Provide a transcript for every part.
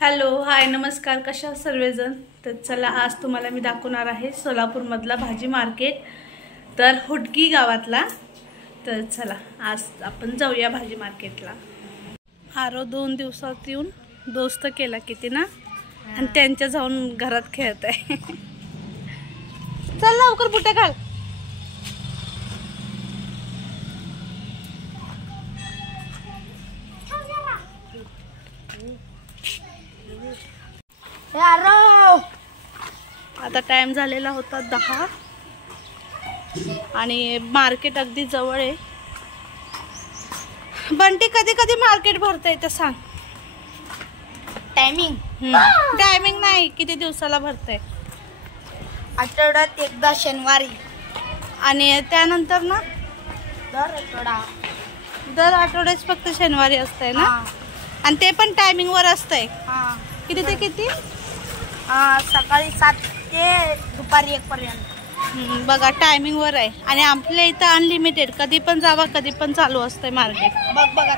Hello hi नमस्कार, कशा सर्वजण. तर चला आज तुम्हाला मी दाखवणार आहे सोलापूरमधला भाजी मार्केट, तर हुडकी गावातला. तर चला आज आपण जाऊया भाजी मार्केटला. आरो 2 दिवसात येऊन दोस्त केला किती ना, आणि त्यांच्या जाऊन घरात खेळत आहे. चल लवकर बुट्या घाल. आता टाइम झालेला होता 10 आणि मार्केट अगदी जवळ आहे. बंटी कधी कधी मार्केट भरतंय तर सांग टायमिंग नाही, किती दिवसाला भरतंय? आठवड्यात एकदा शनिवारी, आणि त्यानंतर ना दर आठवड्यात फक्त शनिवारी असतंय ना. आणि ते पण टायमिंग वर असतंय. किती ते किती? सकाळी 7 ते दुपारी 1 पर्यंत. बघा टायमिंग वर आहे. आणि आपल्या इथं अनलिमिटेड, कधी पण जावा कधी पण चालू असतंय मार्केट. बघा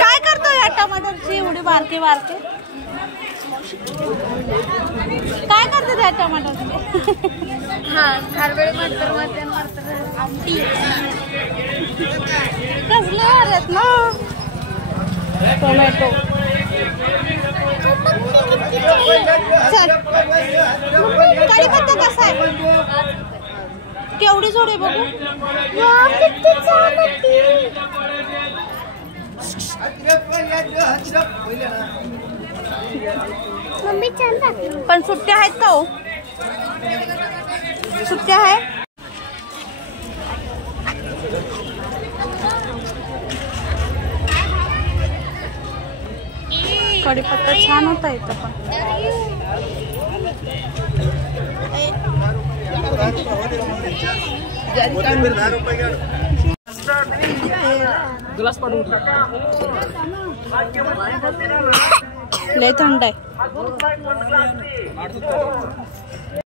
काय करतो या टमाटरची एवढी बारके बारके? काय करतो त्या टमाटरचे? कसले आहेत ना टोमॅटो. कढीपत्ता कसा आहे? केवढी जोडी बघू. पण सुट्ट्या आहेत का हो? सुट्ट्या आहे. कढीपत्ता छान होता इथं पण. लय थंड आहे.